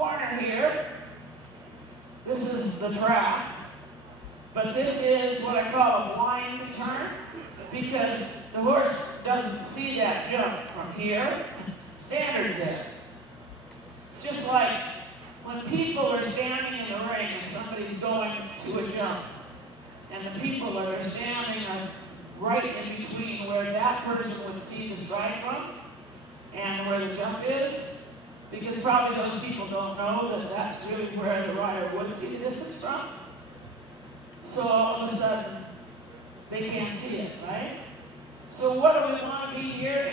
corner here. This is the track. But this is what I call a blind turn, because the horse doesn't see that jump from here. Standard's there. Just like when people are standing in the ring and somebody's going to a jump, and the people that are standing are right in between where that person would see the stride from and where the jump is, because probably those people don't know that that's really where the rider would see the distance from. So all of a sudden, they can't see it, right? So what do we want to be here?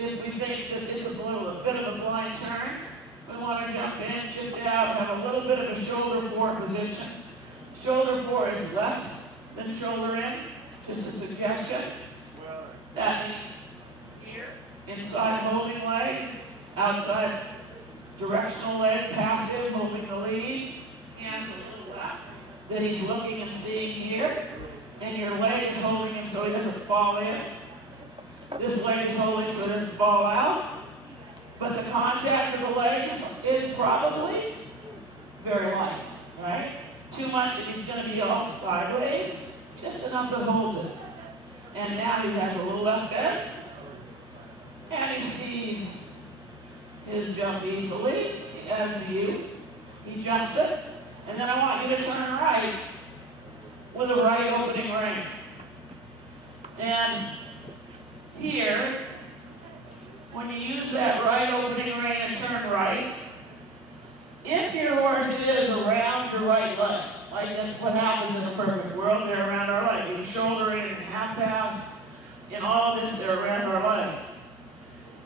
If we think that it's a bit of a blind turn, we want to jump in, shift out, have a little bit of a shoulder four position. Shoulder four is less than shoulder in, just a suggestion. That means here, inside holding leg, outside directional leg, passive, holding the lead, hands a little left, that he's looking and seeing here, and your leg is holding him so he doesn't fall in. This leg is holding so he doesn't fall out. But the contact of the legs is probably very light, right? Too much and he's going to be all sideways, just enough to hold it. And now he has a little left bend, and he sees his jump easily, as do you. He jumps it, and then I want you to turn right with a right opening rein. And here, when you use that right opening rein and turn right, if your horse is around your right leg, like that's what happens in a perfect world, they're around our leg. In shoulder in, in half pass, in all this, they're around our leg.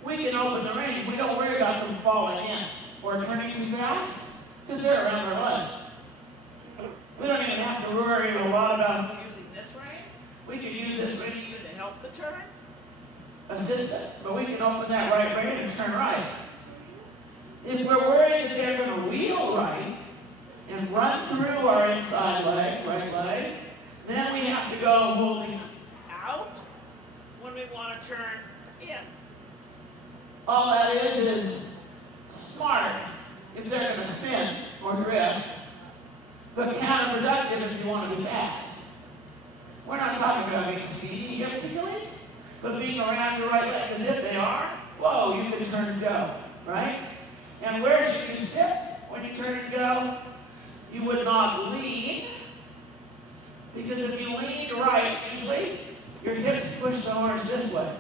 We can open the rein. We don't worry about them falling in or turning too fast, because they're around our leg. We don't even have to worry a lot about using this rein. We can use this rein even to help the turn, assist it, but we can open that right rein and turn right. If we're worried that they're going to wheel right and run through our inside leg, right leg, then we have to go holding out when we want to turn in. All that is smart if they're going to spin or drift, but counterproductive if you want to be fast. We're not talking about being speedy here particularly, but being around your right leg, as if they are, whoa, you can turn and go, right? And where should you sit when you turn and go? You would not lean, because if you lean right, usually your hips push the horse this way.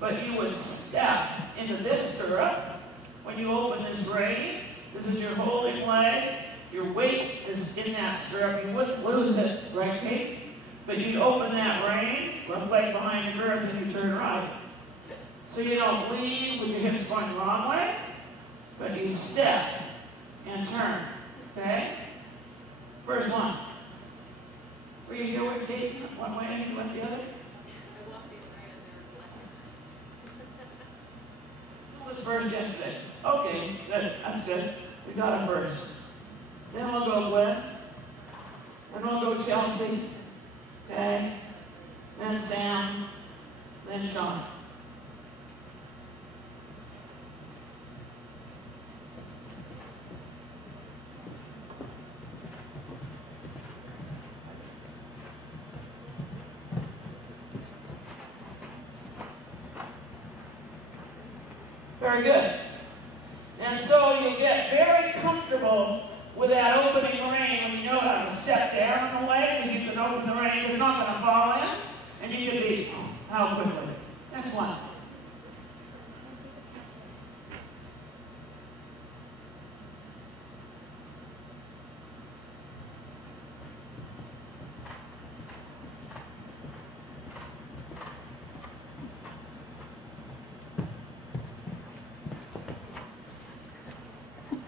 But you would step into this stirrup when you open this rein. This is your holding leg. Your weight is in that stirrup. You wouldn't lose it, right, Kate? But you'd open that rein, left leg behind the girth, and you turn right. So you don't lean with your hips going the wrong way, but you step and turn, okay? First one. Were you here with Kate one way and you went the other? Who was first yesterday? Okay, good. That's good. We got him first. Then we'll go Gwen. Then we'll go Chelsea. Okay? Then Sam. Then Sean. Very good. And so you get very comfortable with that opening rein when you know how to step down on the leg, and you can open the rein, it's not going to fall in, and you can be, how quickly? Next one.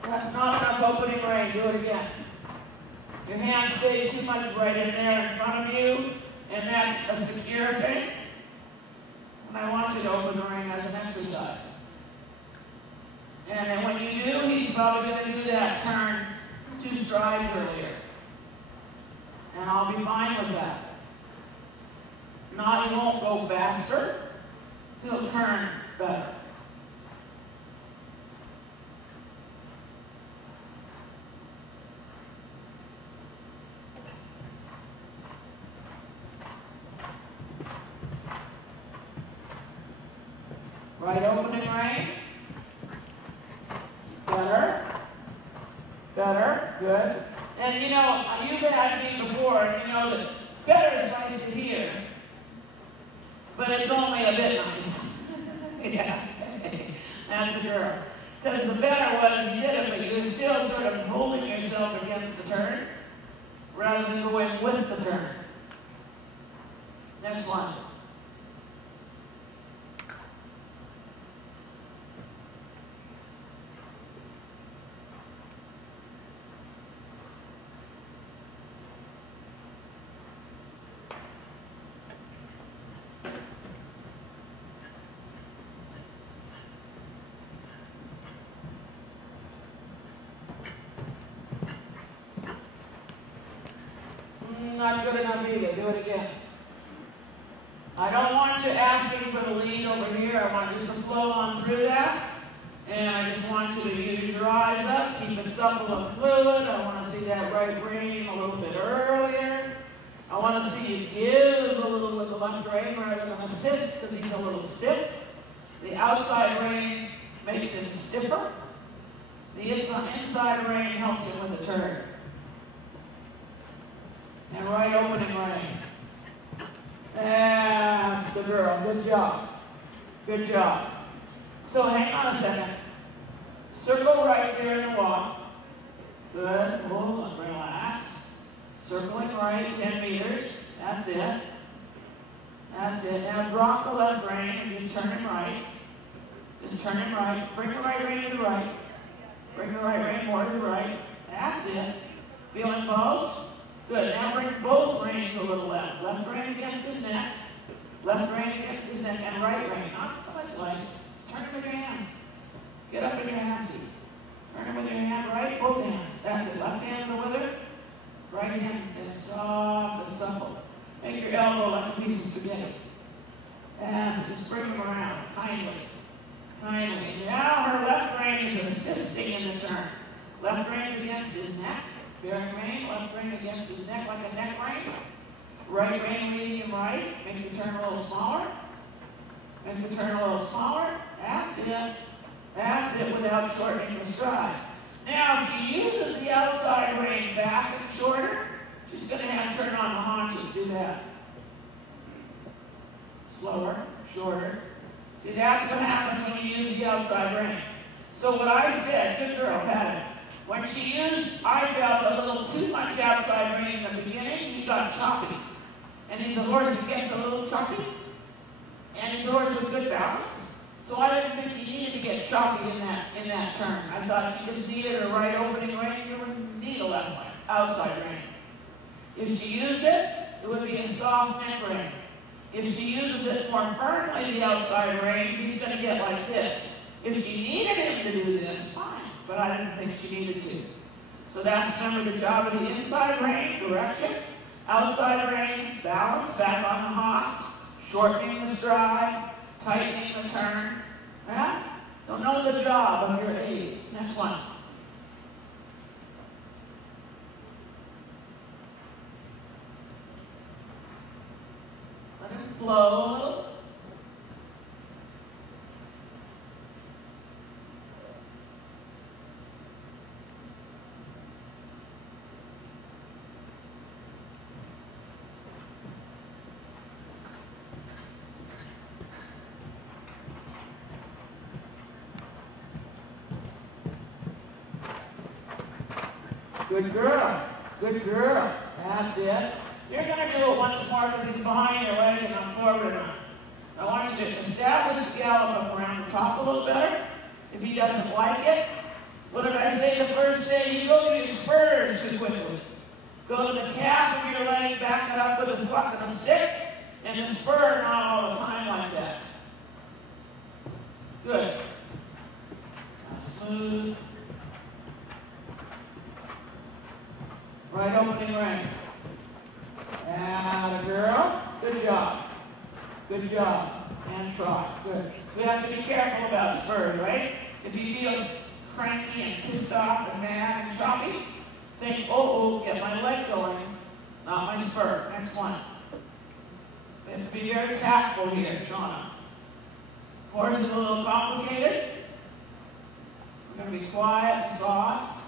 That's not enough opening rein. Do it again. Your hand stays too much right in there in front of you, and that's a secure thing. And I want you to open the rein as an exercise. And then when you do, he's probably going to do that turn 2 strides earlier. And I'll be fine with that. Now he won't go faster. He'll turn better. Right opening rein. Better. Better. Good. And you know, you've asked me before, and you know that better is nice to hear, but it's only a bit nice. Yeah. That's a girl. Because the better was you did it, but you were still sort of holding yourself against the turn rather than going with the turn. Next one. Not good enough either. Do it again. I don't want you asking for the lead over here. I want you just to flow on through that. And I just want you to use your eyes up, keep it supple and fluid. I want to see that right rein a little bit earlier. I want to see you give a little with the left rein rather than assist because he's a little stiff. The outside rein makes him stiffer. The inside rein helps him with the turn. And right opening rein. That's the girl. Good job. Good job. So hang on a second. Circle right there in the walk. Good. Hold and relax. Circling right 10 meters. That's it. That's it. Now drop the left rein and just turn him right. Just turn him right. Bring the right rein to the right. Bring the right rein more to the right. That's it. Feeling both? Good. Now bring both reins a little left. Left rein against his neck. Left rein against his neck. And right rein. Not so much legs. Turn him with your hands. Get up in your hands. Turn him with your hand right. Both hands. That's it. Left hand in the wither. Right hand is soft and supple. Make your elbow like a piece of spaghetti. And just bring him around. Kindly. Kindly. Now her left rein is assisting in the turn. Left rein is against his neck. Bearing rein, left rein against his neck like a neck rein. Right rein leading him right. Make the turn a little smaller. Make the turn a little smaller. That's it. That's it without shortening the stride. Now, if she uses the outside rein back and shorter, she's going to have to turn on the haunches. Do that. Slower, shorter. See, that's what happens when you use the outside rein. So what I said, good girl, pat it. When she used, I felt a little too much outside rein in the beginning, he got choppy. And he's a horse that gets a little choppy. And he's a horse with good balance. So I didn't think he needed to get choppy in that turn. I thought she just needed a right opening rein. You wouldn't need a left one, outside rein. If she used it, it would be a soft neck rein. If she uses it more firmly, the outside rein, he's going to get like this. If she needed him to do this, fine. But I didn't think she needed to. So that's, remember, the job of the inside rein, direction. Outside rein, balance, back on the hocks, shortening the stride, tightening the turn. Yeah? So know the job of your aids. Next one. Let him flow. Good girl. Good girl. That's it. You're going to do it once more because he's behind your leg and I'm forward enough. I want you to establish the gallop up around the top a little better. If he doesn't like it, what did I say the first day? You go to your spurs too quickly. Go to the calf of your leg, back it up with a pluck and a stick, and the spur not all the time like that. Good. Now smooth. Right opening rein. And a girl. Good job. Good job. And trot. Good. We have to be careful about spurs, right? If he feels cranky and pissed off and mad and choppy, think, oh, get my leg going, not my spur. Next one. We have to be very tactful here, Shauna. Horse is a little complicated. We're going to be quiet and soft.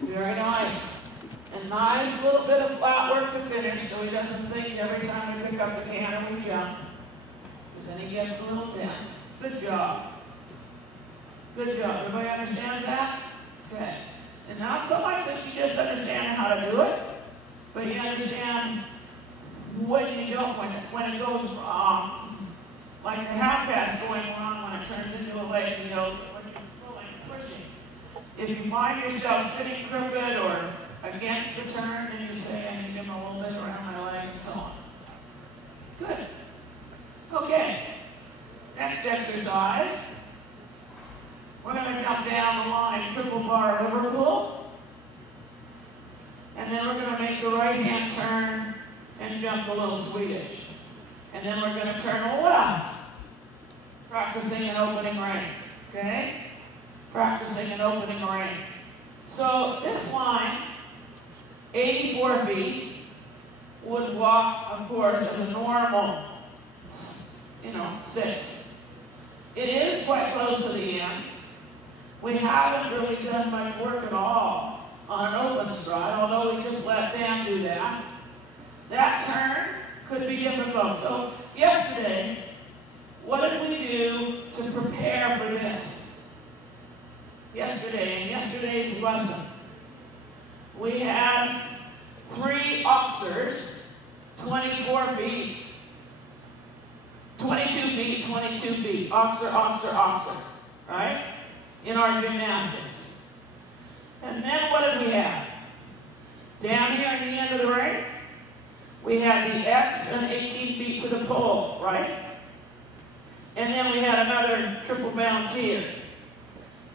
Very nice. A nice little bit of flat work to finish so he doesn't think every time we pick up the canter we jump. Because then he gets a little tense. Good job. Good job. Everybody understands that? Okay. And not so much that you just understand how to do it, but you understand when you don't, when it goes wrong. Like the half-halt's going wrong when it turns into a leg, you know, when you're pulling, pushing. If you find yourself sitting crooked or against the turn, then you say, I need to give him a little bit around my leg and so on. Good. Okay. Next exercise. We're going to jump down the line, triple bar Liverpool. And then we're going to make the right hand turn and jump a little Swedish. And then we're going to turn left. Practicing an opening rein. Okay? Practicing an opening rein. So this line, 84 feet, would walk, of course, as a normal, 6. It is quite close to the end. We haven't really done much work at all on an open stride, although we just let Sam do that. That turn could be difficult. So yesterday, what did we do to prepare for this? In yesterday's lesson, we had 3 oxers, 24 feet, 22 feet, 22 feet, oxer, right? In our gymnastics. And then what did we have? Down here at the end of the ring, we had the X and 18 feet to the pole, right? And then we had another triple bounce here.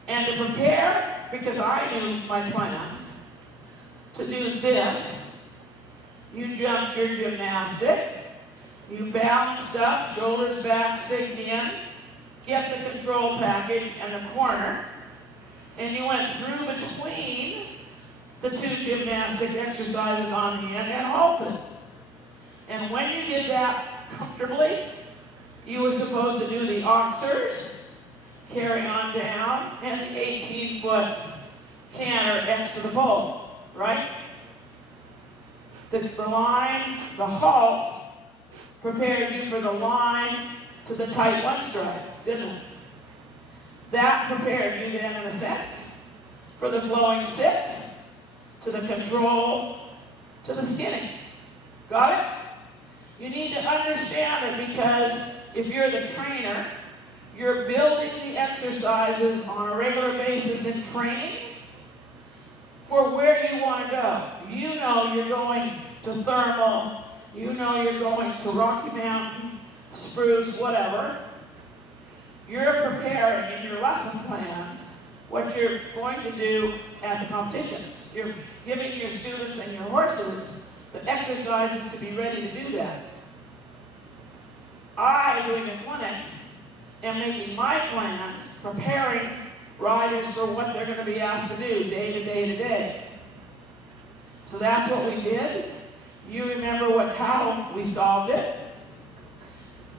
And to prepare, because I knew my plans, to do this, you jumped your gymnastic, you balanced up, shoulders back, sink in, get the control package and the corner, and you went through between the 2 gymnastic exercises on the end and halted. And when you did that comfortably, you were supposed to do the oxers, carry on down, and the 18-foot canter X to the pole, right? The line, the halt, prepared you for the line to the tight one stride, didn't it? That prepared you then, in a sense, for the flowing 6, to the control, to the skinny. Got it? You need to understand it because if you're the trainer, you're building the exercises on a regular basis in training for where you want to go. You know you're going to thermal, you know you're going to Rocky Mountain, Spruce, whatever. You're preparing in your lesson plans what you're going to do at the competitions. You're giving your students and your horses the exercises to be ready to do that. I, doing a clinic, am making my plans, preparing riders for what they're going to be asked to do day to day to day. So that's what we did. You remember how we solved it.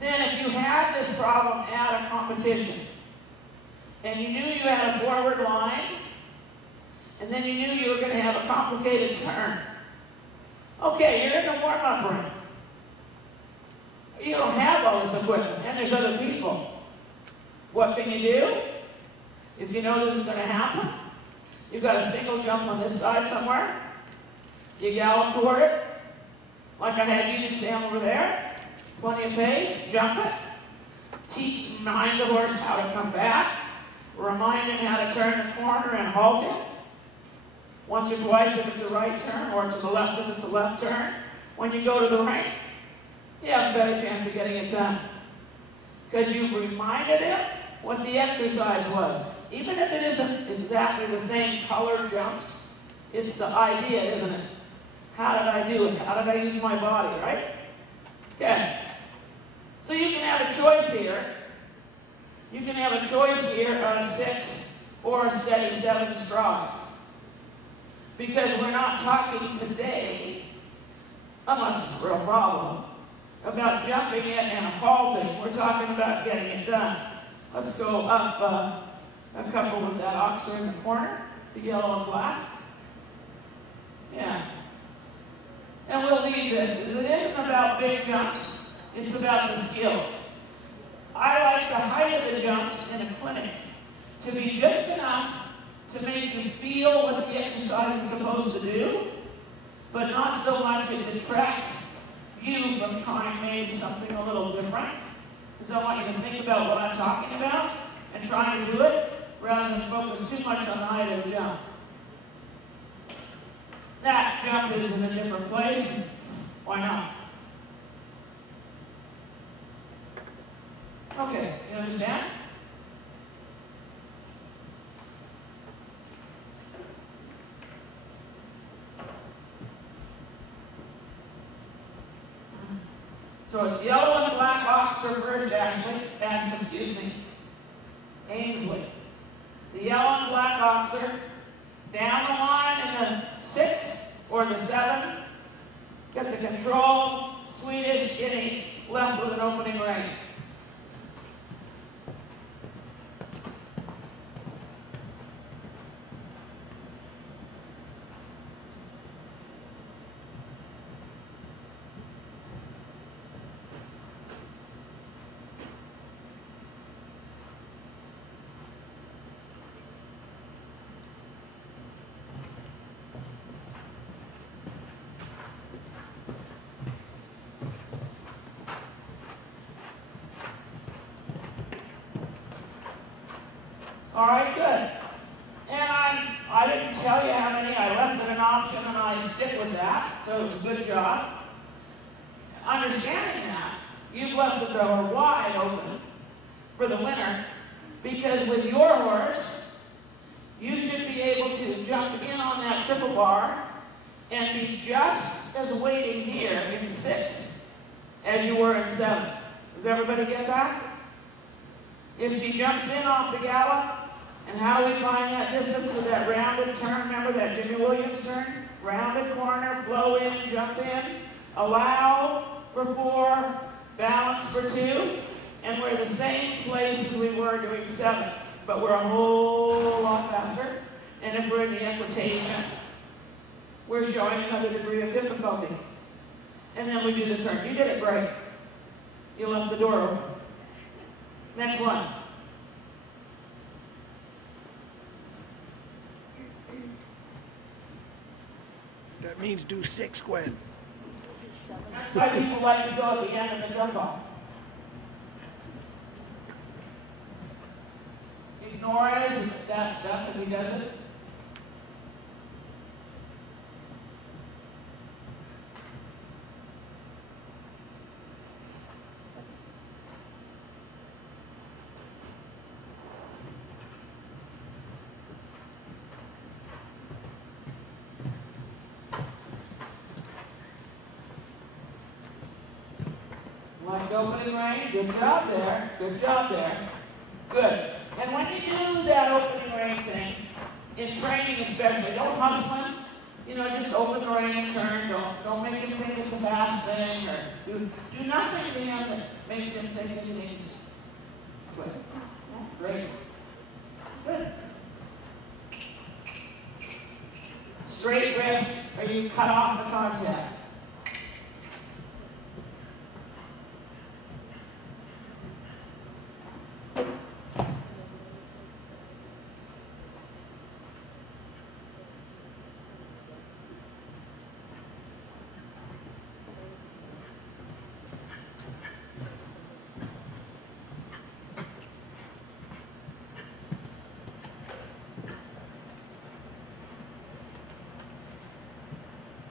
Then if you had this problem at a competition, and you knew you had a forward line, and then you knew you were going to have a complicated turn. Okay, you're in the warm-up ring. You don't have all this equipment, and there's other people. What can you do? If you know this is going to happen, you've got a single jump on this side somewhere. You gallop toward it, like I had you do, Sam, over there. Plenty of pace, jump it. Teach behind the horse how to come back. Remind him how to turn the corner and halt it. Once or twice if it's a right turn, or to the left if it's a left turn. When you go to the right, you have a better chance of getting it done. Because you've reminded him what the exercise was. Even if it isn't exactly the same color jumps, it's the idea, isn't it? How did I do it? How did I use my body, right? Okay. So you can have a choice here. You can have a choice here on 6 or steady 7 strides. Because we're not talking today, unless it's a real problem, about jumping it and halting. We're talking about getting it done. Let's go up a couple with that oxer in the corner, the yellow and black. Yeah. And we'll leave this. It isn't about big jumps. It's about the skills. I like the height of the jumps in a clinic to be just enough to make you feel what the exercise is supposed to do, but not so much it detracts you from trying maybe something a little different. Because I want you to think about what I'm talking about and trying to do it rather than focus too much on the height of the jump. That jump is in a different place. Why not? Okay, you understand? So it's yellow and black oxer first, Ainsley. The yellow and black oxer, down the line in the 6 or the 7. Got the control, Swedish, skinny, left with an opening rein. All right, good. And I didn't tell you how many. I left it an option, and I stick with that. So it's a good job. Understanding that, you've left the door wide open for the winner, because with your horse, you should be able to jump in on that triple bar and be just as waiting here in 6 as you were in 7. Does everybody get that? If she jumps in off the gallop, and how we find that distance with that rounded turn, remember that Jimmy Williams turn? Rounded corner, flow in, jump in, allow for 4, balance for 2, and we're the same place we were doing 7, but we're a whole lot faster. And if we're in the equitation, we're showing another degree of difficulty. And then we do the turn. You did it great. You left the door open. Next one. That means do 6, Gwen. That's why people like to go at the end of the jump off. Ignore it as that stuff if he does it. Like opening rein, good job there, good job there. Good. And when you do that opening rein thing, in training especially, don't hustle him. You know, just open the rein and turn. Don't make him think it's a fast thing, or do nothing to him that makes him think that he needs quit. Oh, great. Good. Straight wrist, or you cut off the contact.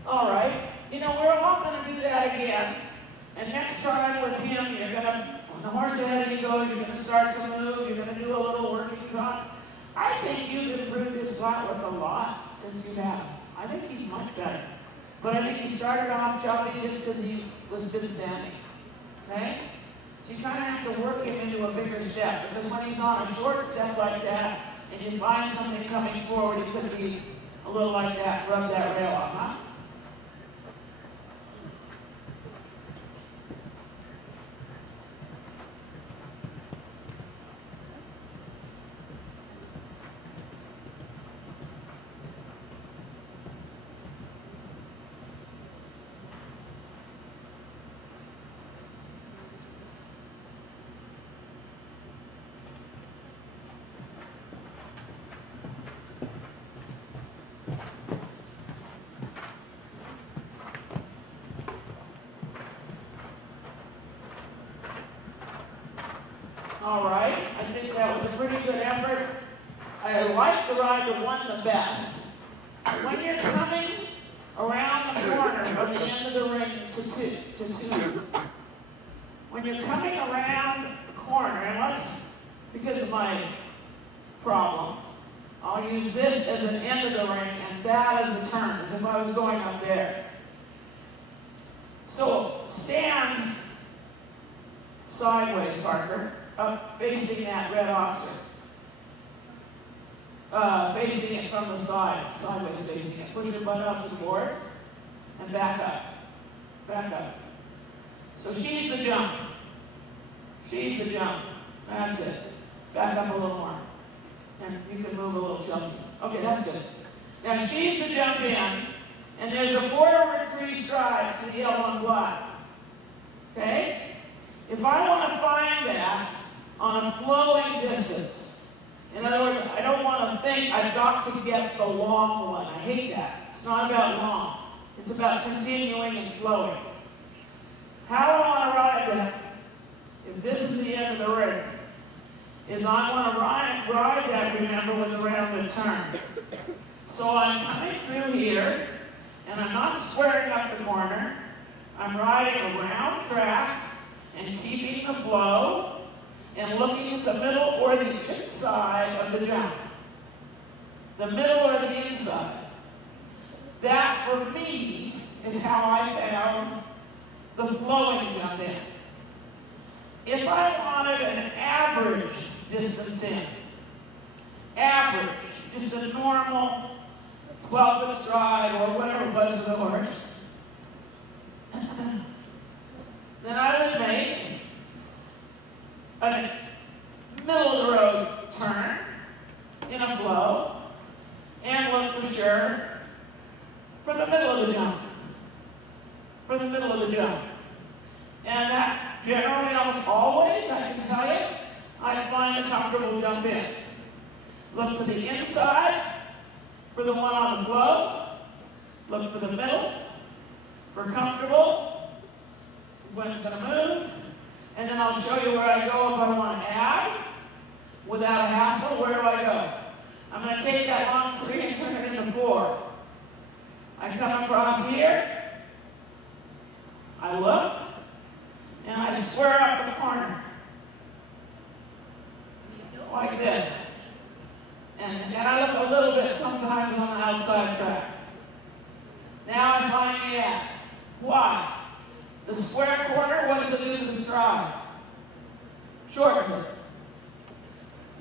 All right. You know, we're all going to do that again. And next time with him, you're going to, when the horse ahead of you goes, you're going to start to move. You're going to do a little working trot. I think you've improved his Flatwork a lot since you have him. I think he's much better. But I think he started off jumping just because he was good standing. Okay? So you kind of have to work him into a bigger step, because when he's on a short step like that, and you find something coming forward, he could be a little like that, rub that rail off, huh? All right, I think that was a pretty good effort. I like the ride to one the best. When you're coming around the corner from the end of the ring to two, when you're coming around the corner, and let's, because of my problem, I'll use this as an end of the ring and that as the turn, as if I was going up there. So stand sideways, Parker. Up facing that red oxer. Facing it from the side, sideways facing it. Push your butt up to the boards and back up. Back up. So she's the jump. She's the jump. That's it. Back up a little more. And you can move a little, Chelsea. Okay, that's good. Now she's the jump in, and there's a forward 3 strides to the L1 block. Okay? If I want to find that on a flowing distance, in other words, I don't want to think I've got to get the long one. I hate that. It's not about long. It's about continuing and flowing. How I want to ride that, if this is the end of the ring, is I want to ride that, remember, with the rounded turn. So I'm coming through here, and I'm not squaring up the corner. I'm riding a round track and keeping the flow and looking at the middle or the inside of the jump. The middle or the inside. That, for me, is how I found the flowing jump in. If I wanted an average distance in, average, just a normal 12-foot stride or whatever buzzes the horse, then I would make a middle-of-the-road turn in a flow and look for sure for the middle of the jump. For the middle of the jump. And that generally, almost always, I can tell you, I find a comfortable jump in. Look to the inside for the one on the flow. Look for the middle for comfortable, when it's going to move. And then I'll show you where I go if I want to add. Without a hassle, where do I go? I'm going to take that long 3 and turn it into 4. I come across here. I look. And I square up the corner. Like this. And I look a little bit sometimes on the outside track. Now I'm finding the add. Why? The square corner, what does it do to the stride? Shortens it.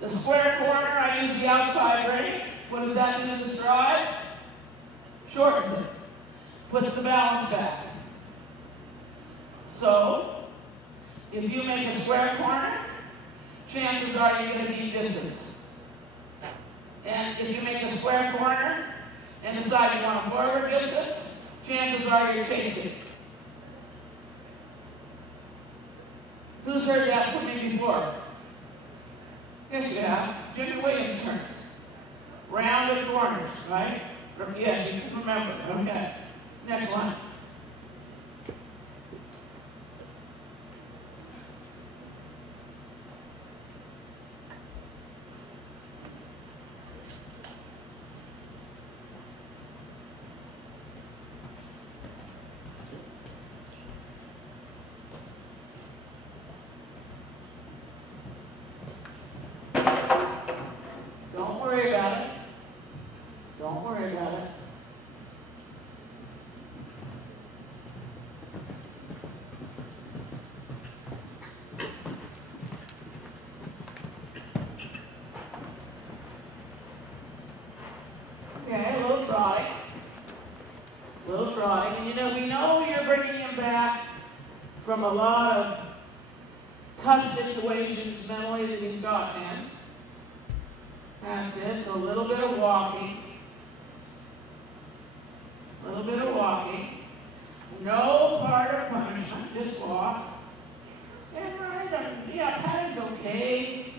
The square corner, I use the outside ring. What does that do to the stride? Shortens it. Puts the balance back. So, if you make a square corner, chances are you're going to need distance. And if you make a square corner and decide you want a forward distance, chances are you're chasing. Who's heard that from me before? Yes, you have. Jimmy Williams turns. Rounded corners, right? Yes, you can remember. Okay. Next one. Don't worry about it. Don't worry about it. from a lot of tough situations mentally that he's gotten in. That's it. So a little bit of walking. A little bit of walking. No part of punishment. Just walk. And yeah, padding's okay.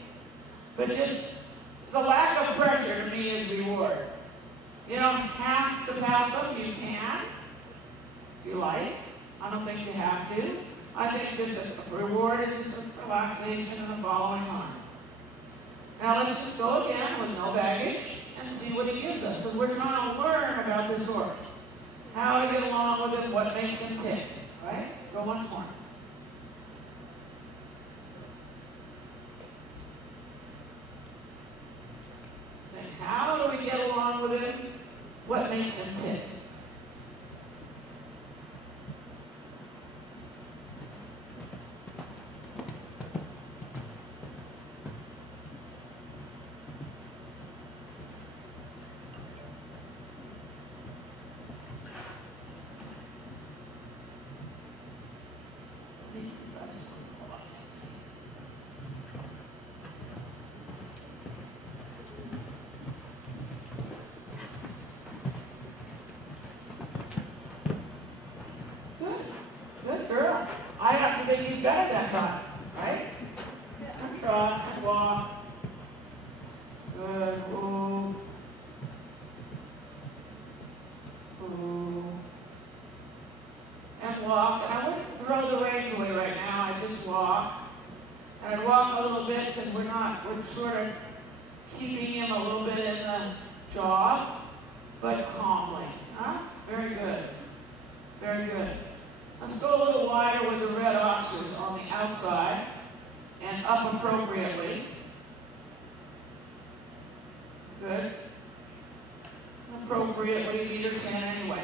But just the lack of pressure to me is reward. You don't have to pat them. You can. If you like. I don't think you have to. I think just a reward is just a relaxation and a following on. Now let's just go again with no baggage and see what he gives us. Because we're trying to learn about this horse. How to get along with it, what makes him tick. Right? Go once more. Say, how do we get along with it? What makes him tick? Good girl. I have to think he's better that time, right? And trot and walk. Good. Ooh. Ooh. And walk. And I wouldn't throw the reins away right now. I just walk. And I walk a little bit because we're sort of keeping him a little bit in the jaw, but calmly. Huh? Very good. Very good. Let's go a little wider with the red oxes on the outside and up appropriately. Good. Appropriately, meter 10 anyway.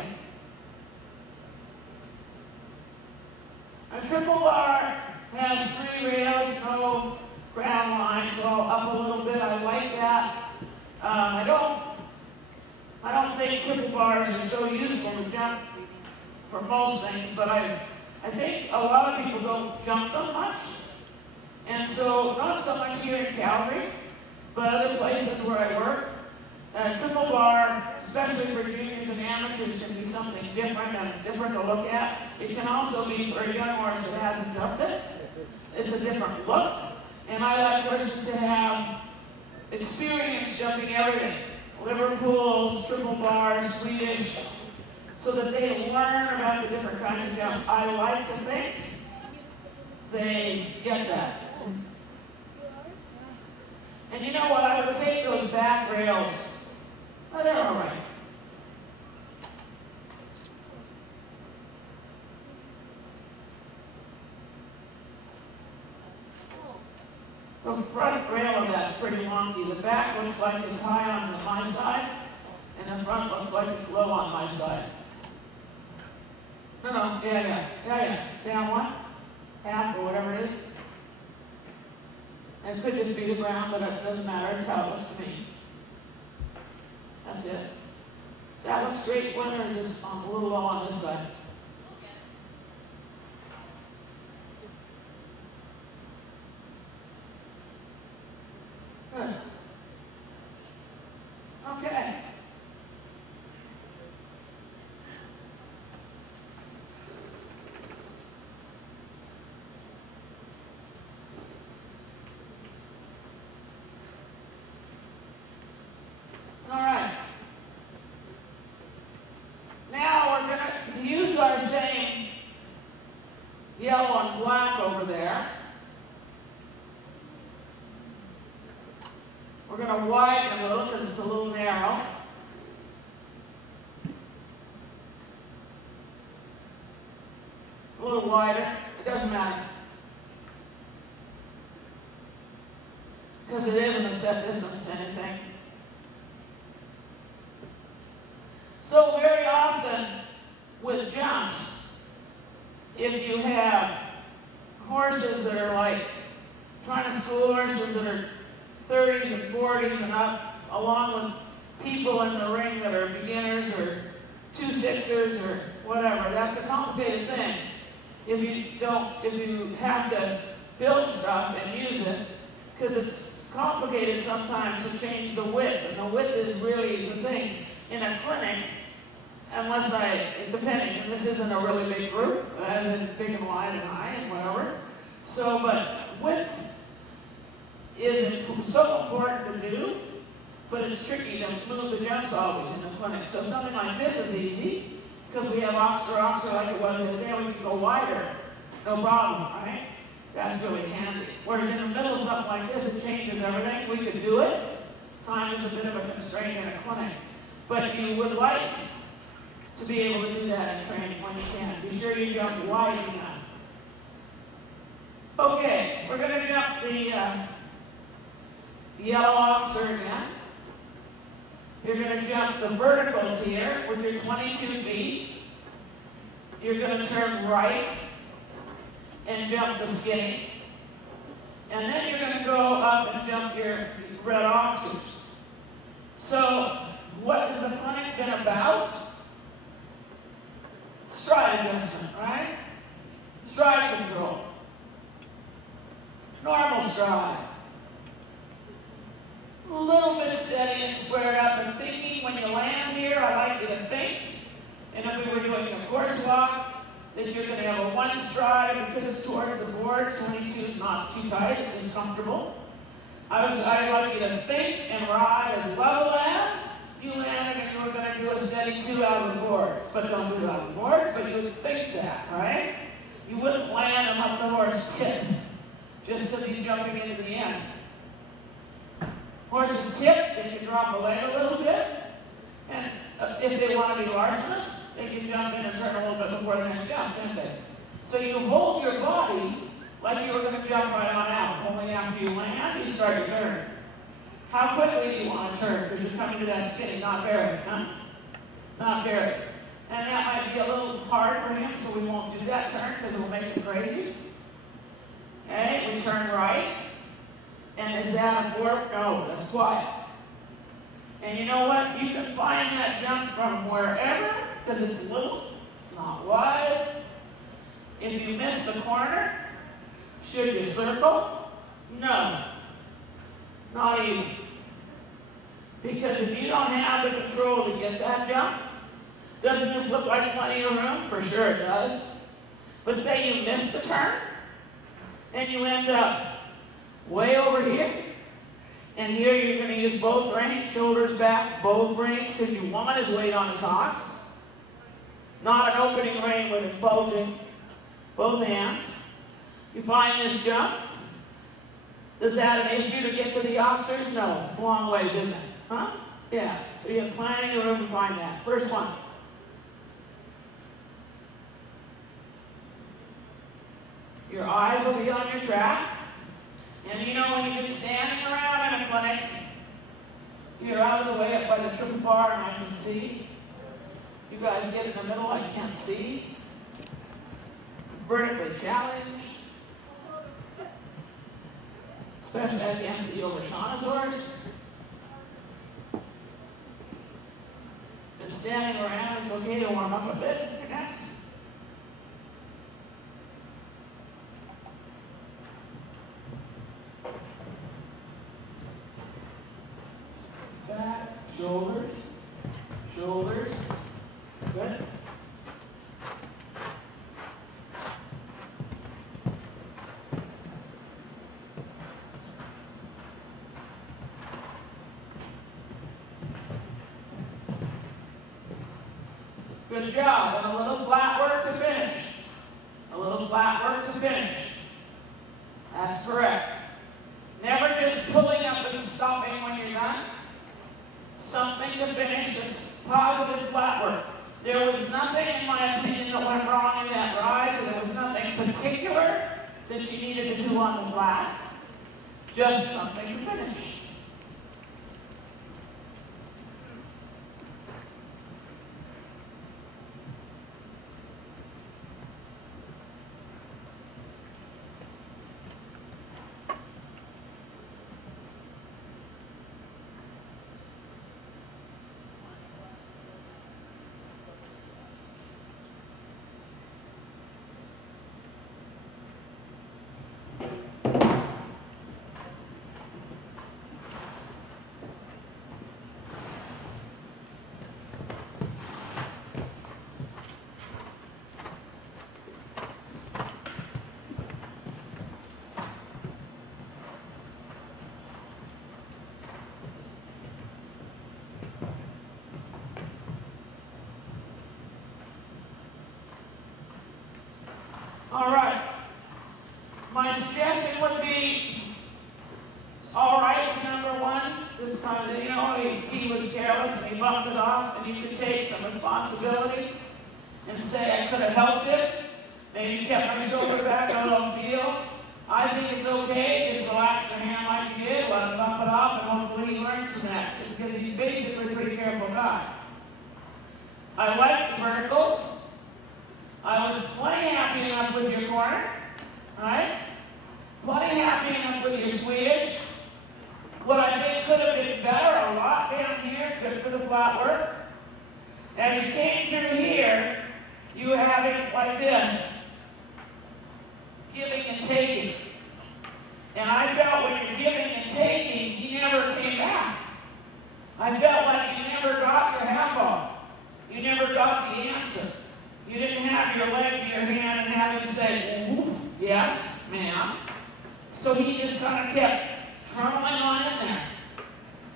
A triple bar has 3 rails, no ground line, so up a little bit. I like that. I don't think triple bars are so useful to jump for most things, but I think a lot of people don't jump them much. And so, not so much here in Calgary, but other places where I work, triple bar, especially for juniors and amateurs, can be something different and different to look at. It can also be for a young horse that hasn't jumped it. It's a different look. And I like horses to have experience jumping everything. Liverpools, triple bars, Swedish, so that they learn about the different kinds of jumps. I like to think they get that. And you know what? I would take those back rails. Oh, they're all right. The front rail of that is pretty wonky. The back looks like it's high on my side, and the front looks like it's low on my side. No, yeah. Down one, half, or whatever it is. And it could just be the ground, but it doesn't matter. It's how it looks to me. That's it. Does that look straight one, or is this a little low on this side? Good. Okay. All right. Now we're going to use our same yellow and black over there. We're going to widen a little because it's a little narrow. A little wider. It doesn't matter. Because it isn't a set distance to anything. So very often with jumps, if you have horses that are like trying to school horses that are 30s and 40s and up, along with people in the ring that are beginners or 2-6ers or whatever. That's a complicated thing. if you have to build stuff and use it, because it's complicated sometimes to change the width, and the width is really the thing in a clinic, depending, and this isn't a really big group, as in big and wide and high and whatever, so, but width is so important to do, but it's tricky to move the jumps always in the clinic. So something like this is easy, because we have oxer like it was the other day, we can go wider, no problem, right? That's really handy. Whereas in the middle of something like this, it changes everything. We could do it. Time is a bit of a constraint in a clinic. But you would like to be able to do that in training when you can. Be sure you jump wide enough. Okay, we're going to jump the yellow oxer again. You're going to jump the verticals here, which are 22 feet. You're going to turn right and jump the skinny. And then you're going to go up and jump your red oxers. So, what has the clinic been about? Stride adjustment, right? Stride control. Normal stride. A little bit steady and squared up and thinking. When you land here, I like you to think. And if we were doing a course walk, that you're going to have a one stride because it's towards the boards. 22 is not too tight, it's just comfortable. I'd like you to think and ride as level as you landed, and you were going to do a steady 2 out of the boards. But don't do it out of the boards, but you would think that, right? You wouldn't land and let the horse tip just because he's jumping into the end. Horses tip, they can drop a leg a little bit, and if they want to be larcenous, they can jump in and turn a little bit before the next jump, can't they? So you hold your body like you were going to jump right on out. Only after you land, you start to turn. How quickly do you want to turn? Because you're coming to that skinny, not very, huh? Not very. And that might be a little hard for him, so we won't do that turn because it will make him crazy. Okay, we turn right. And is that a fork? No, that's quiet. And you know what? You can find that jump from wherever, because it's little, it's not wide. If you miss the corner, should you circle? No. Not even. Because if you don't have the control to get that jump, doesn't this look like plenty of room? For sure it does. But say you miss the turn, and you end up way over here. And here you're going to use both reins, shoulders back, both reins, because you want his weight on his hocks. Not an opening rein with it bulging, both hands. You find this jump. Is that an issue to get to the oxers? No, it's a long ways, isn't it? Huh? Yeah, so you have plenty of room to find that. First one. Your eyes will be on your track. And you know when you've been standing around in a clinic, you're out of the way up by the triple bar and I can see. You guys get in the middle, I can't see. Vertically challenged. Especially I can't see over Shauna's horse. Been standing around, it's okay to warm up a bit. Next. Back, shoulders, shoulders. Good. Good job. And a little flat work to finish. A little flat work to finish. That's correct. Never just pulling up and stopping when you're done. Something to finish that's positive flat work. There was nothing, in my opinion, that went wrong in that ride, so there was nothing particular that you needed to do on the flat. Just something to finish. my suggestion would be, all right, number one, this time, you know, he was careless and he bumped it off, and you could take some responsibility and say, I could have helped it. Maybe you kept my shoulder back out on the field. I think it's okay, just relax your hand like you did, let him bump it off, and hopefully he learns from that, just because he's basically a pretty careful guy. I like the verticals. I was plenty happy enough with your corner, right? Plenty happy enough with your Swedish. What I think could have been better, a lot down here, good for the flat work. As you came through here, you have it like this, giving and taking. And I felt when you're giving and taking, you never came back. I felt like you never got your half-halt. You never got the answer. You didn't have your leg in your hand and have him say, ooh, yes, ma'am. So he just kind of kept trundling on in there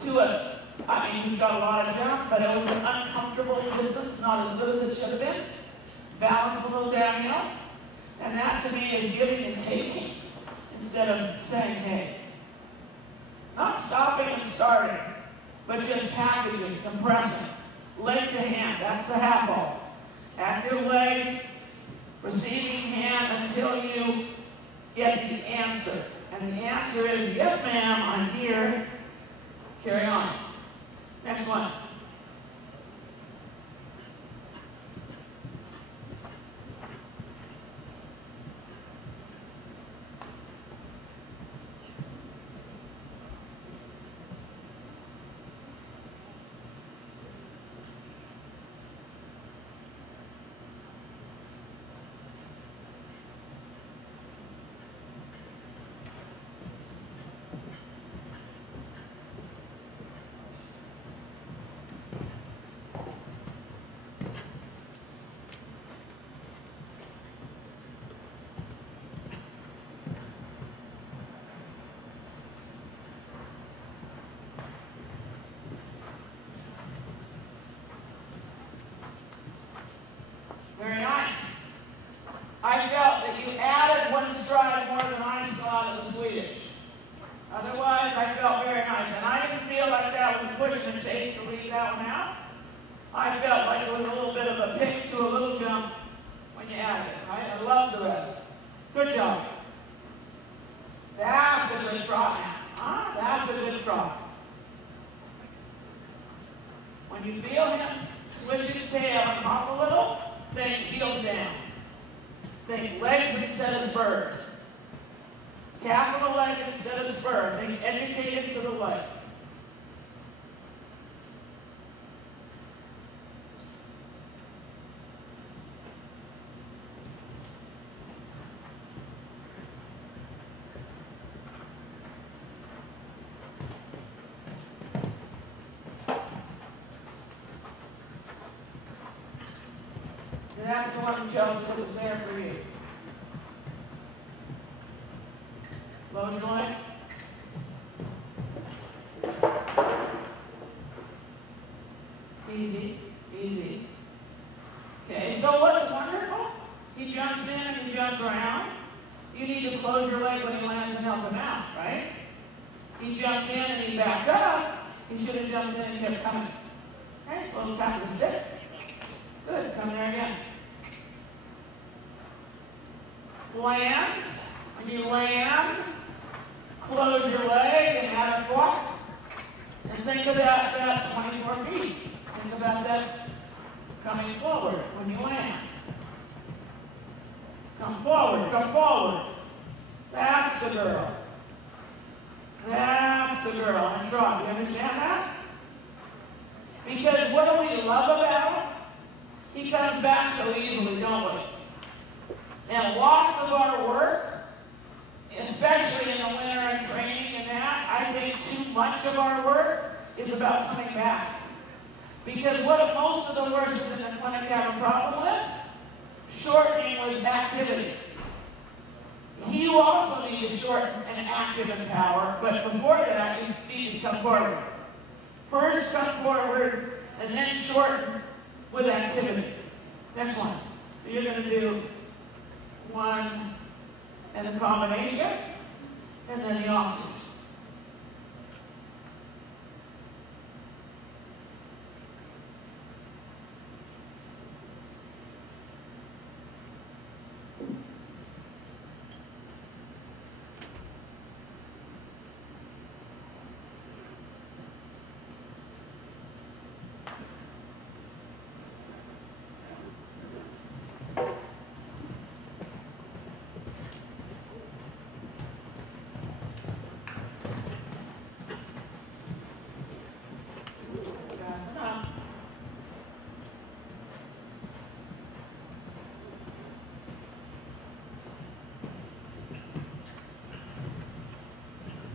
to a, I mean, he's got a lot of jump, but it was an uncomfortable distance, not as good as it should have been. Balance a little downhill. And that to me is giving and taking instead of saying, hey. Not stopping and starting, but just packaging, compressing. Leg to hand, that's the half-halt. Active leg, receiving hand until you get the answer. And the answer is, yes ma'am, I'm here. Carry on. Next one. Very nice. I felt that you added one stride more than I saw to the Swedish. Otherwise, I felt very nice. And I didn't feel like that was push and chase to leave that one out. I felt like it was a little bit of a pick to a little jump when you added it. Right? I love the rest. Good job. That's a good trot now. Huh? That's a good trot. When you feel him switch his tail and hop a little, think heels down. Think legs instead of spurs. Calf of the leg instead of spur. Think educated to the leg. That's the one, Chelsea, that was there for you. Low joint. Easy, easy. Okay, so what's wonderful? He jumps in and he jumps around. You need to close your leg when he lands and help him out, right? He jumped in and he backed up. He should have jumped in and kept coming. Okay, a little tap of the stick. Good, come there again. Land. When you land, close your leg and add a walk. And think about that 24 feet. Think about that coming forward when you land. Come forward, come forward. That's the girl. That's the girl. And trot. You understand that? Because what do we love about him? He comes back so easily, don't we? And lots of our work, especially in the winter and training and that, I think too much of our work is about coming back. Because what most of the horses in the clinic have a problem with? Shortening with activity. You also need to shorten and active in power, but before that, you need to come forward. First come forward, and then shorten with activity. Next one. So you're going to do 1 and the combination, and then the oxers.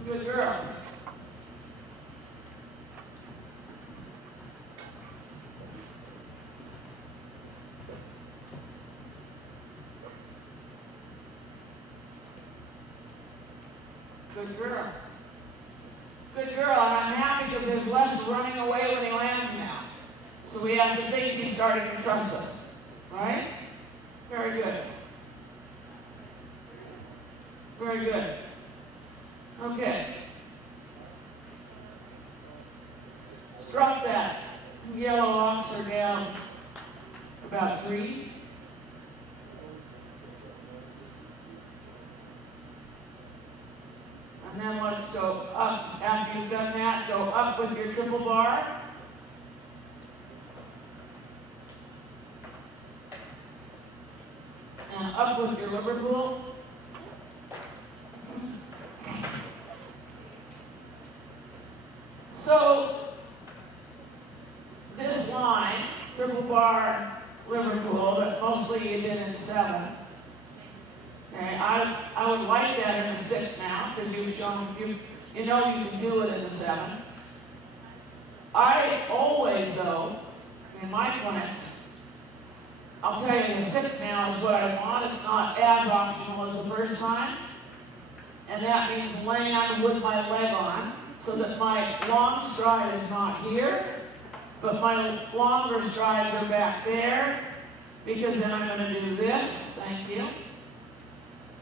Good girl. Good girl. Good girl. And I'm happy because there's less running away when he lands now. So we have to think he's starting to trust us. Right? Very good. Very good. Okay. Drop that yellow oxer down about 3. And then let's go up. After you've done that, go up with your triple bar. And up with your Liverpool. So, this line, triple bar, Liverpool, that mostly you did in 7. Okay, I would like that in the 6 now, because you've shown, you know you can do it in the 7. I always, though, in my clinics, I'll tell you the 6 now is what I want. It's not as optional as the first time. And that means land with my leg on, so that my long stride is not here, but my longer strides are back there, because then I'm going to do this. Thank you.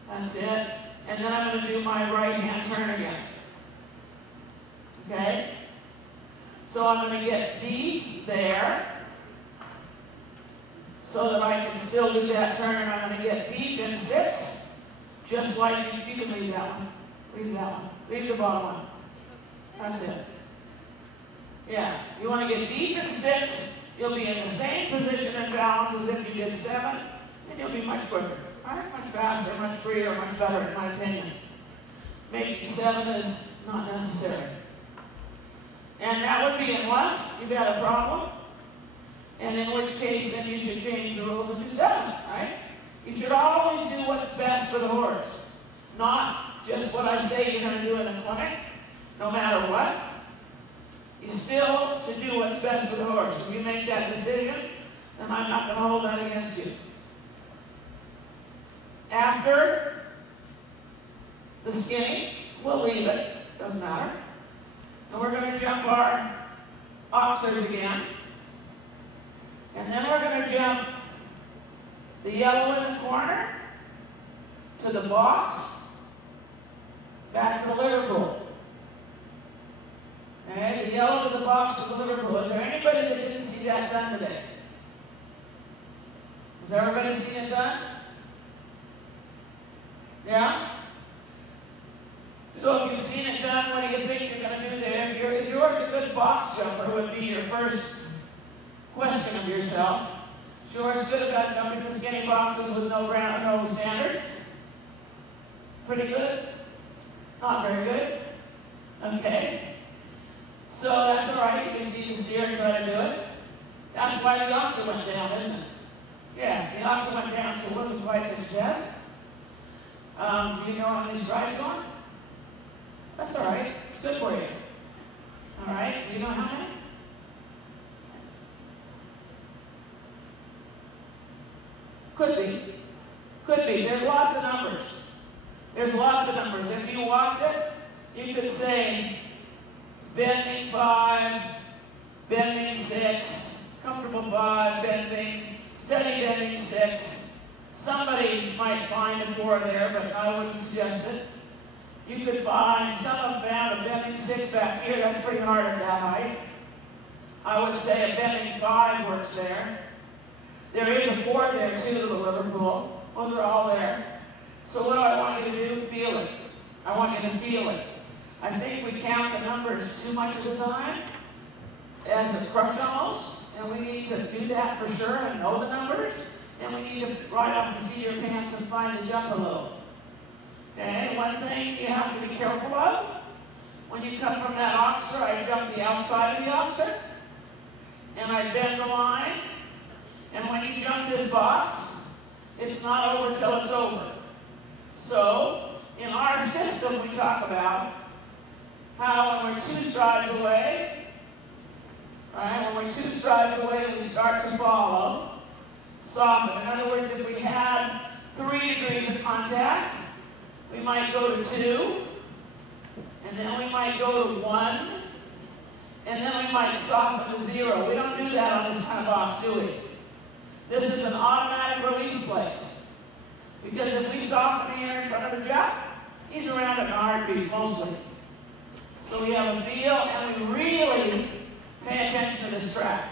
That's it. And then I'm going to do my right hand turn again. Okay? So I'm going to get deep there, so that I can still do that turn. I'm going to get deep in 6, just like you can leave that one. Leave that one. Leave the bottom one. That's it. Yeah, you want to get deep in 6, you'll be in the same position and balance as if you did 7, and you'll be much quicker, right? Much faster, much freer, much better, in my opinion. Making 7 is not necessary. And that would be unless you've got a problem, and in which case then you should change the rules and do 7, right? You should always do what's best for the horse, not just what I say you're going to do in the clinic, no matter what. You still should do what's best for the horse. If you make that decision, then I'm not going to hold that against you. After the skinny, we'll leave it. Doesn't matter. And we're going to jump our oxers again. And then we're going to jump the yellow in the corner to the box, back to the Liverpool. Okay, the yellow to the box to the Liverpool. Is there anybody that didn't see that done today? Has everybody seen it done? Yeah? So if you've seen it done, what do you think you're going to do there? If you're a good box jumper would be your first question of yourself. Sure, it's good about jumping the skinny boxes with no standards. Pretty good? Not very good? Okay. So that's all right. You just need to steer and try to do it. That's why the oxer went down, isn't it? Yeah, the oxer went down, so it wasn't quite such a test. Do you know how many strides going? That's all right. It's good for you. All right. Do you know how many? Could be. Could be. There's lots of numbers. There's lots of numbers. If you walked it, you could say bending 5, bending 6, comfortable 5, bending, steady bending 6, Somebody might find a 4 there, but I wouldn't suggest it. You could find, some have found a bending 6 back here. That's pretty hard at that height. I would say a bending 5 works there. There is a 4 there too, the Liverpool. Those are all there. So what do I want you to do? Feel it. I want you to feel it. I think we count the numbers too much of the time as a crutch almost, and we need to do that for sure and know the numbers, and we need to right up the seat of your pants and find the jump a little. Okay, one thing you have to be careful of, when you come from that oxer, I jump the outside of the oxer, and I bend the line, and when you jump this box, it's not over till it's over. So, in our system, we talk about how when we're 2 strides away, right, when we're 2 strides away, we start to follow, soften. In other words, if we had 3 degrees of contact, we might go to 2, and then we might go to 1, and then we might soften to 0. We don't do that on this kind of box, do we? This is an automatic release place. Because if we soften here in front of the jack, he's around at an heartbeat mostly. So we have a feel, and we really pay attention to this track.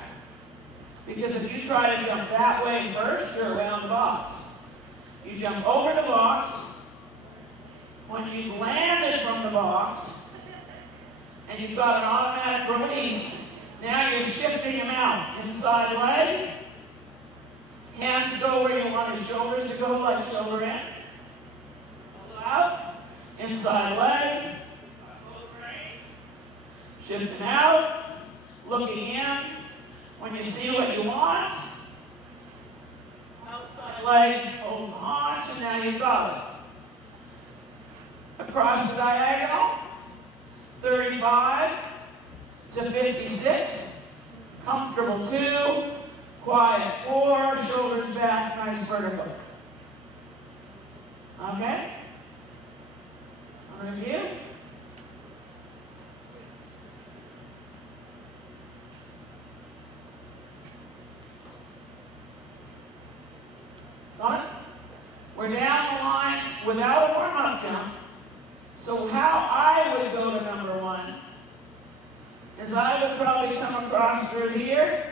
Because if you try to jump that way first, you're around the box. You jump over the box. When you've landed from the box, and you've got an automatic release, now you're shifting him out. Inside leg. Hands go where you want his shoulders to go, like shoulder in. Pull out. Inside leg. Both reins. Shifting out. Looking in. When you see what you want. Outside leg pulls the haunch, and now you've got it. Across the diagonal. 35 to 56. Comfortable 2. Quiet 4, shoulders back, nice vertical. Okay? Review. Got it? We're down the line without a warm-up jump. So how I would go to number 1 is I would probably come across through here.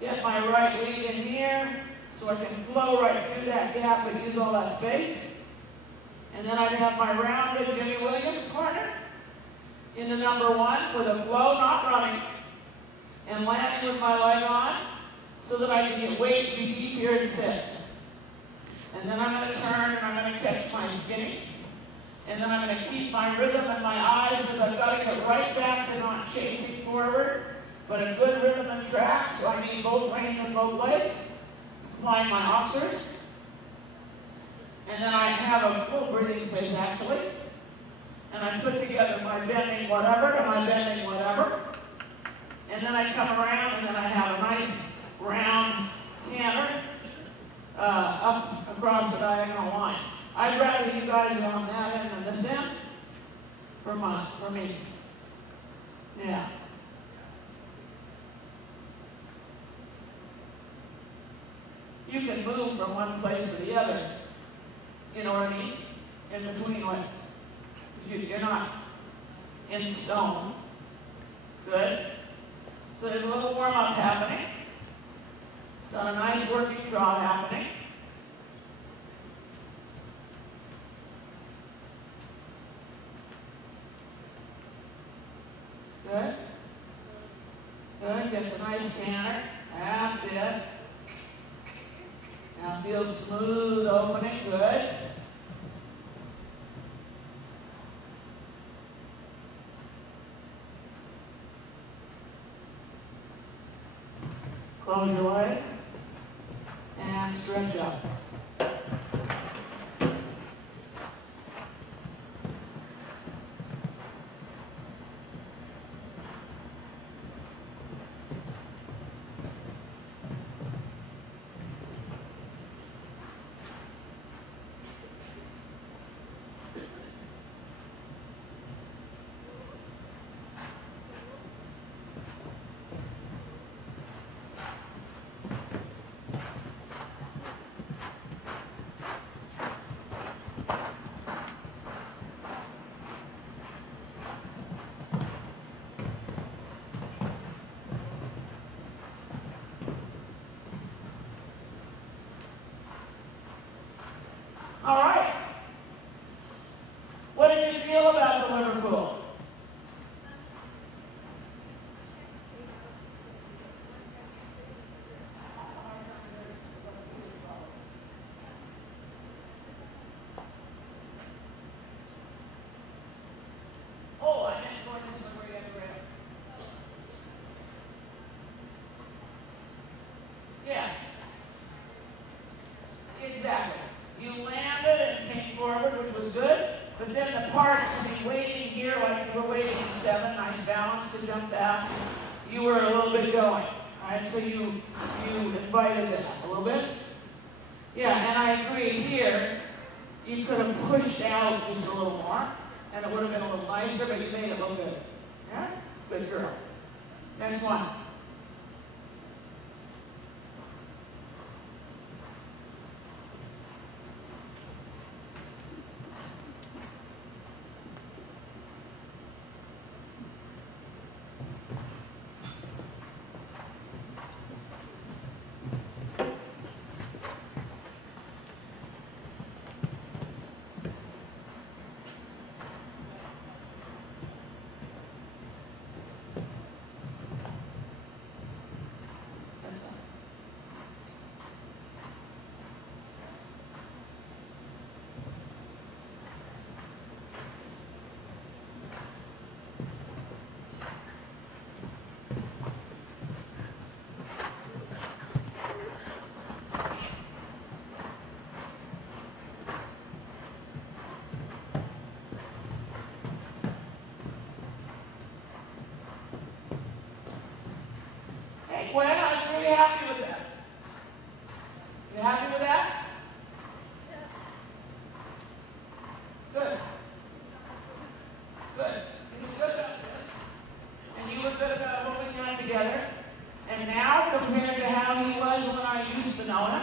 Get my right leg in here so I can flow right through that gap and use all that space. And then I'd have my rounded Jimmy Williams corner into number 1 with a flow, not running, and landing with my leg on so that I can get weight to be deep here in 6. And then I'm going to turn and I'm going to catch my skinny. And then I'm going to keep my rhythm and my eyes because I've got to get right back to not chasing forward, but a good rhythm and track, so I need both reins and both legs. Applying my oxers. And then I have a little breathing space, actually. And I put together my bending whatever and my bending whatever. And then I come around, and then I have a nice round canter up across the diagonal line. I'd rather you guys are on that end than this end for me. Yeah. You can move from one place to the other, you know what I mean? In between what? You're not in stone. Good. So there's a little warm-up happening. It's got a nice working trot happening. Good. Good. Gets a nice canter. That's it. Now feel smooth opening. Good. Close your leg and stretch up. feel about the Liverpool? Oh, I meant going this way where you have the rail. Yeah. Exactly. You landed and came forward, which was good, but then the part to be waiting here, like you were waiting in 7, nice balance to jump that, you were a little bit going. Alright, so you invited that a little bit. Yeah, and I agree here, you could have pushed out just a little more, and it would have been a little nicer, but you made it look good. Yeah? Good girl. Next one. Gwen, I was really happy with that. You happy with that? Good. Good. He was good about this. And you were good about holding that together. And now, compared to how he was when I used to know him,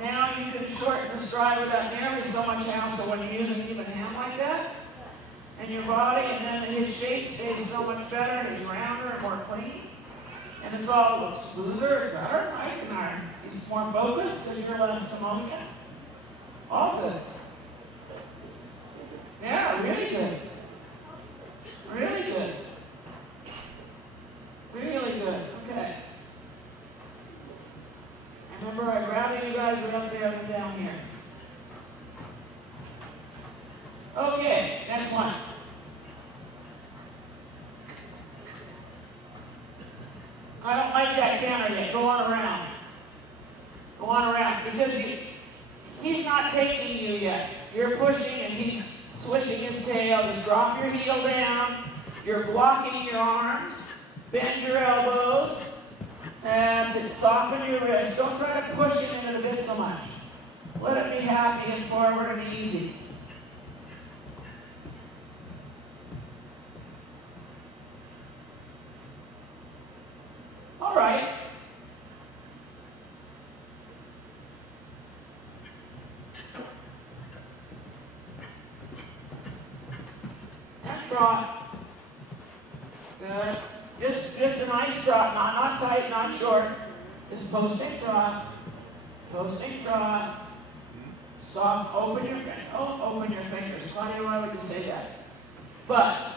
now you can shorten the stride without nearly so much hand, so when you use an even hand like that, and your body, and then his shape stays so much better, and he's rounder and more clean. And it's all looks smoother and better, right? And he's more focused because you're less emotion. All good. Yeah, really good. Really good. Really good. Okay. And remember, I'd rather you guys were up there than down here. Okay, next one. I don't like that camera yet. Go on around. Go on around. Because he's not taking you yet. You're pushing and he's swishing his tail. Just drop your heel down. You're blocking your arms. Bend your elbows. That's it. Soften your wrists. Don't try to push it into the bit so much. Let it be happy and forward and easy. All right. And trot. Good. Just a nice trot, not tight, not short. Just posting trot. Posting trot. Soft. Open your fingers. Claudia, why would you say that? But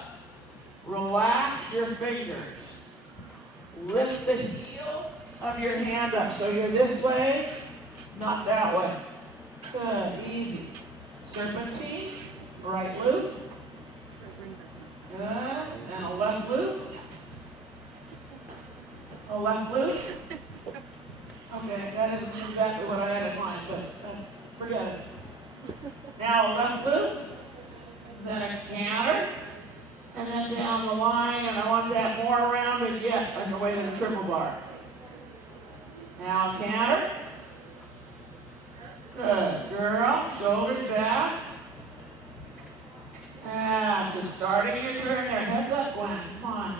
relax your fingers. Lift the heel of your hand up. So you're this way, not that way. Good, easy. Serpentine, right loop. Good, and a left loop. A left loop. Okay, that isn't exactly what I had in mind, but forget it. Now a left loop, then a canter. And then down the line, and I want that more rounded yet on the way to the triple bar. Now canter. Good girl. Shoulders back. That's it. Starting your turn there. Heads up, Gwen. Come on.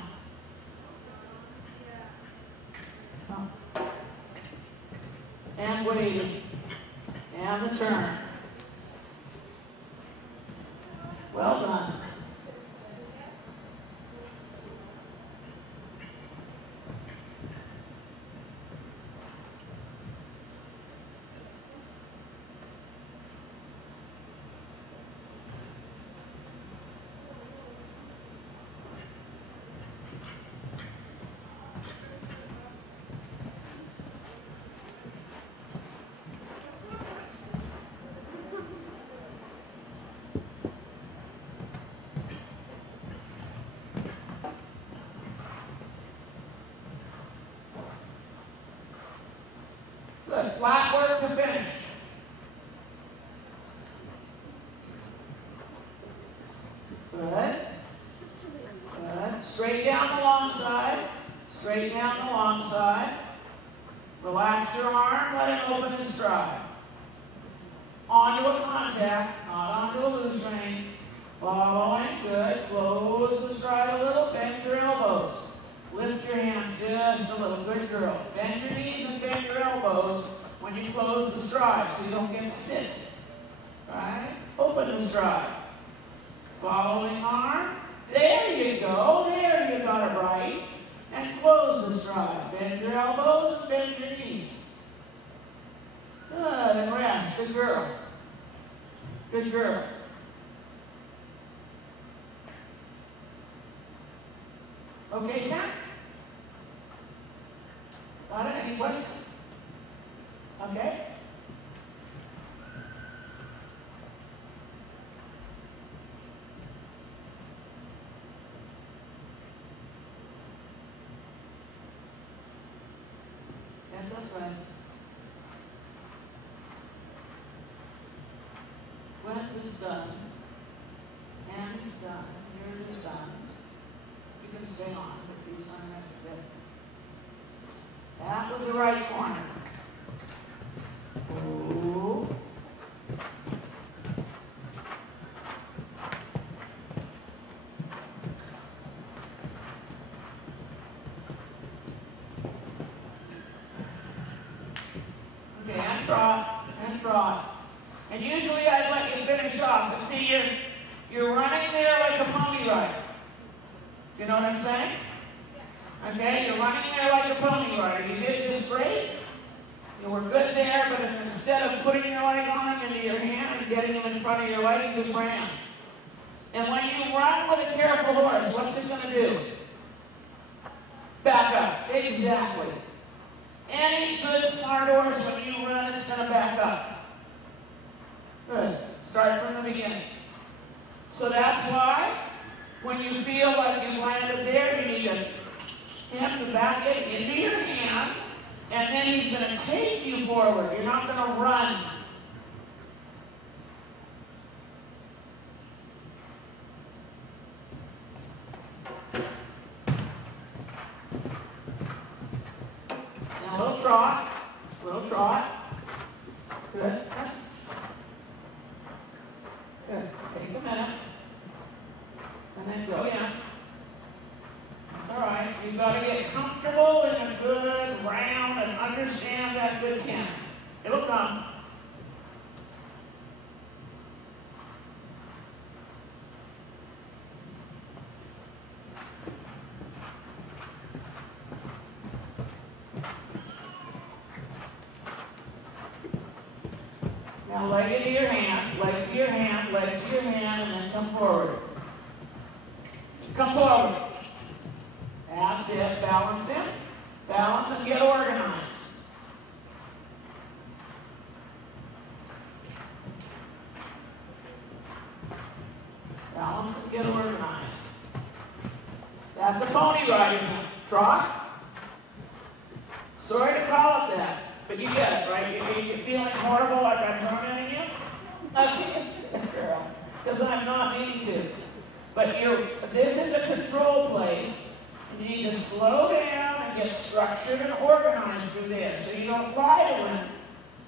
And waiting. And the turn. Well done. Good. Flat work to finish. Good. Good. Straight down the long side. Straight down the long side. Relax your arm. Let it open and stride. Onto a contact, not onto a loose rein. Following. Good. Close the stride a little. Bend your elbows. Lift your hands just a little. Good girl. Bend your knees and bend your elbows when you close the stride so you don't get stiff. Right? Open the stride. Following arm. There you go. There you got it right. And close the stride. Bend your elbows and bend your knees. Good. And rest. Good girl. Good girl. Okay, Sam? Got it? Any questions? Okay. Hands up, friends. Glance is done. Hand is done. Ear is done. You can stay on, but these are not good. That was the right corner. Ooh. Okay, and trot, and trot. And usually I'd let you finish off, but see, you're running there like a pony rider. You know what I'm saying? Okay, you're running there like a pony rider. You did this great. You were good there, but instead of putting your leg on him into your hand and getting him in front of your leg, you just ran. And when you run with a careful horse, what's it going to do? Back up. Exactly. Any good smart horse, when you run, it's going to back up. Good. Start from the beginning. So that's why when you feel like you landed there, you need him to back it into your hand, and then he's going to take you forward. You're not going to run. Now a little trot. A little trot. Good. That's good. Take a minute. And then go in. That's all right. You've got to get comfortable in a good round and understand that good canter. It'll come. Now leg it to your hand, leg to your hand, leg to your hand, and then come forward. Come forward. That's it. Balance in. Balance and get organized. Balance and get organized. That's a pony riding trot. Sorry to call it that, but you get it, right? You're feeling horrible like I'm tormenting you? Girl, because I'm not meaning to. But this is a control place. You need to slow down and get structured and organized through this, so you don't ride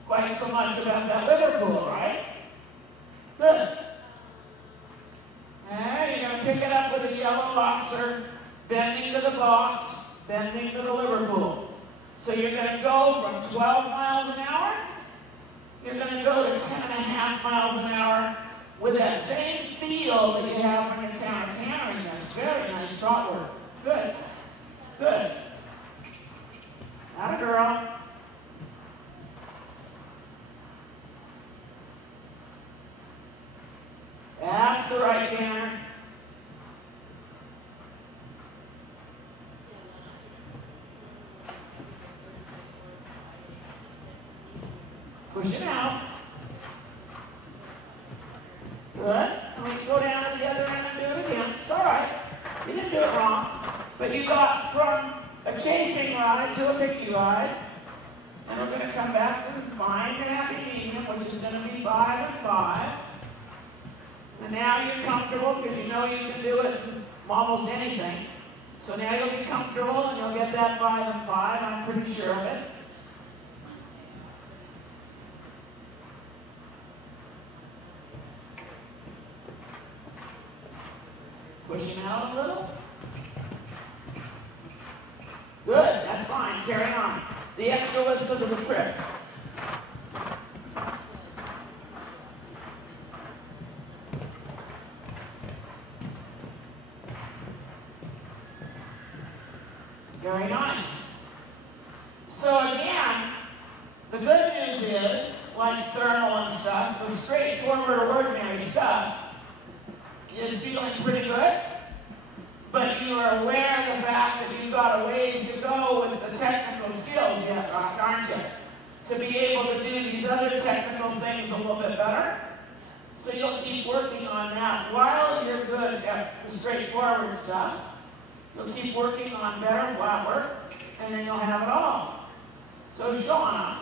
quite so much about that Liverpool, right? Good. And you're going to pick it up with a yellow boxer, bending to the box, bending to the Liverpool. So you're going to go from 12 miles an hour, you're going to go to 10.5 miles an hour with that same feel that you have when you're cantering. That's very nice trot work. Good. Good. Atta girl. That's the right canter. Push it out. Good. And we can go down to the other end and do it again. It's all right. You didn't do it wrong. But you got from a chasing ride to a picky ride. And we're going to come back to the fine and happy medium, which is going to be 5 and 5. And now you're comfortable because you know you can do it almost anything. So now you'll be comfortable and you'll get that 5 and 5. I'm pretty sure of it. Push him out a little. Good, that's fine. Carry on. The extra was because of the trick. Very nice. So again, the good news is, like thermal and stuff, the straightforward ordinary stuff is feeling pretty good, but you are aware of the fact that you've got a ways to go with the technical skills yet, aren't you? To be able to do these other technical things a little bit better. So you'll keep working on that while you're good at the straightforward stuff. You'll keep working on better flat work, and then you'll have it all. So Shauna,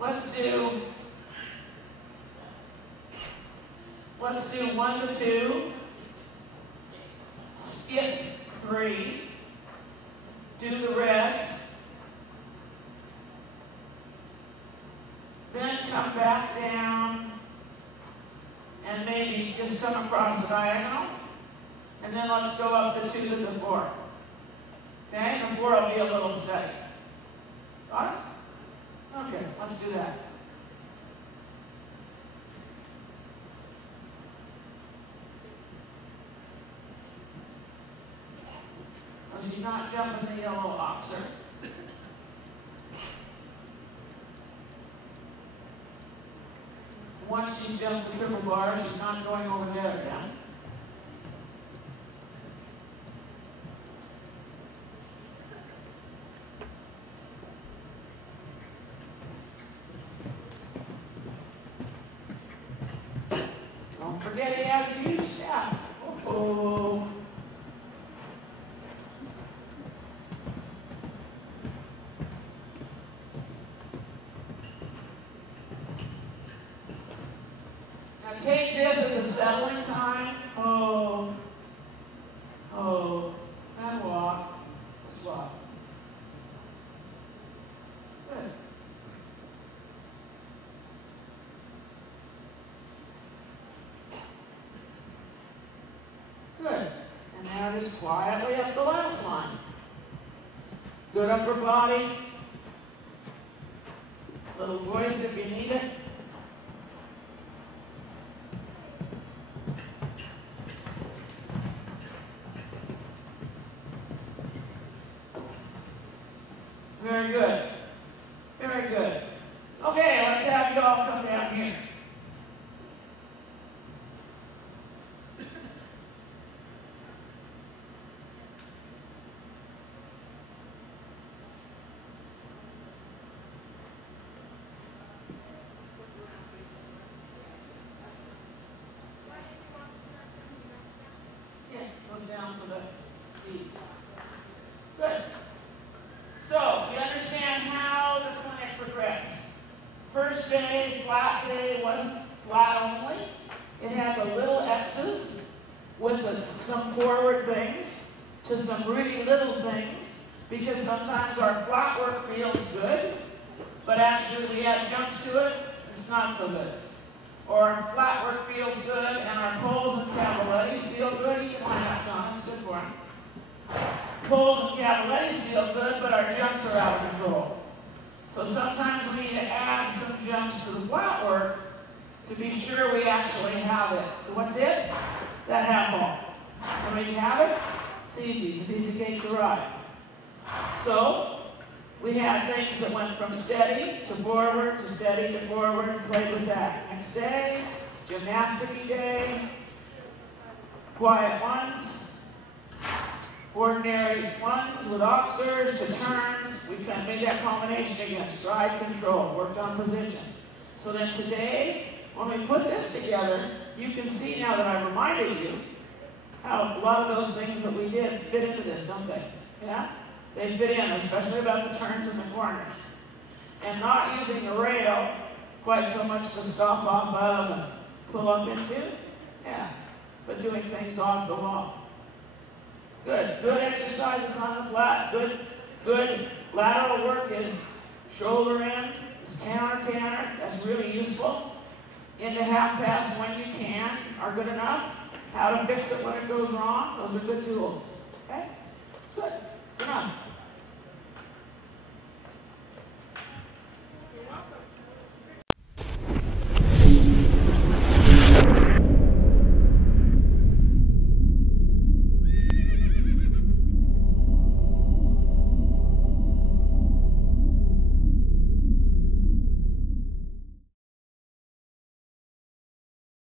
let's do 1 to 2, skip 3, do the reds, then come back down and maybe just come across the diagonal, and then let's go up the 2 to the 4. Okay, the 4 will be a little steady. Got it? Okay, let's do that. So she's not jumping the yellow boxer. Once she's jumped the triple bar, she's not going over there again. Don't forget he has to use staff. Oh. Take this as a settling time. Oh, and walk, swap. Good. Good. And now just quietly up the last line. Good upper body. Little voice if you need it. Very good. Very good. Okay, let's have you all come down here. Yeah, goes down to the knees. Good. So, you understand how the clinic progressed. First day, flat day, wasn't flat only. It had the little X's with some forward things to some really little things, because sometimes our flat work feels good, but actually we add jumps to it, it's not so good. Or our flat work feels good and our pulls and cavalettes feel good. You can line that down, it's good for them. Pulls and cavalettes feel good, but our jumps are out of control. So sometimes we need to add some jumps to the flat work to be sure we actually have it. What's it? That half-halt. And when you have it, it's easy. It's a piece of cake to ride. So we had things that went from steady to forward to steady to forward and played with that. Next day, gymnastics day, quiet ones, ordinary ones with officers to turns. We kind of made that combination again. Stride control, worked on position. So then today, when we put this together, you can see now that I reminded you how a lot of those things that we did fit into this, don't they? Yeah? They fit in, especially about the turns and the corners. And not using the rail quite so much to stop off of and pull up into. Yeah, but doing things off the wall. Good. Good exercises on the flat. Good lateral work is shoulder in, is counter. That's really useful. Into half pass when you can are good enough. How to fix it when it goes wrong, those are good tools. Okay? Good. It's enough.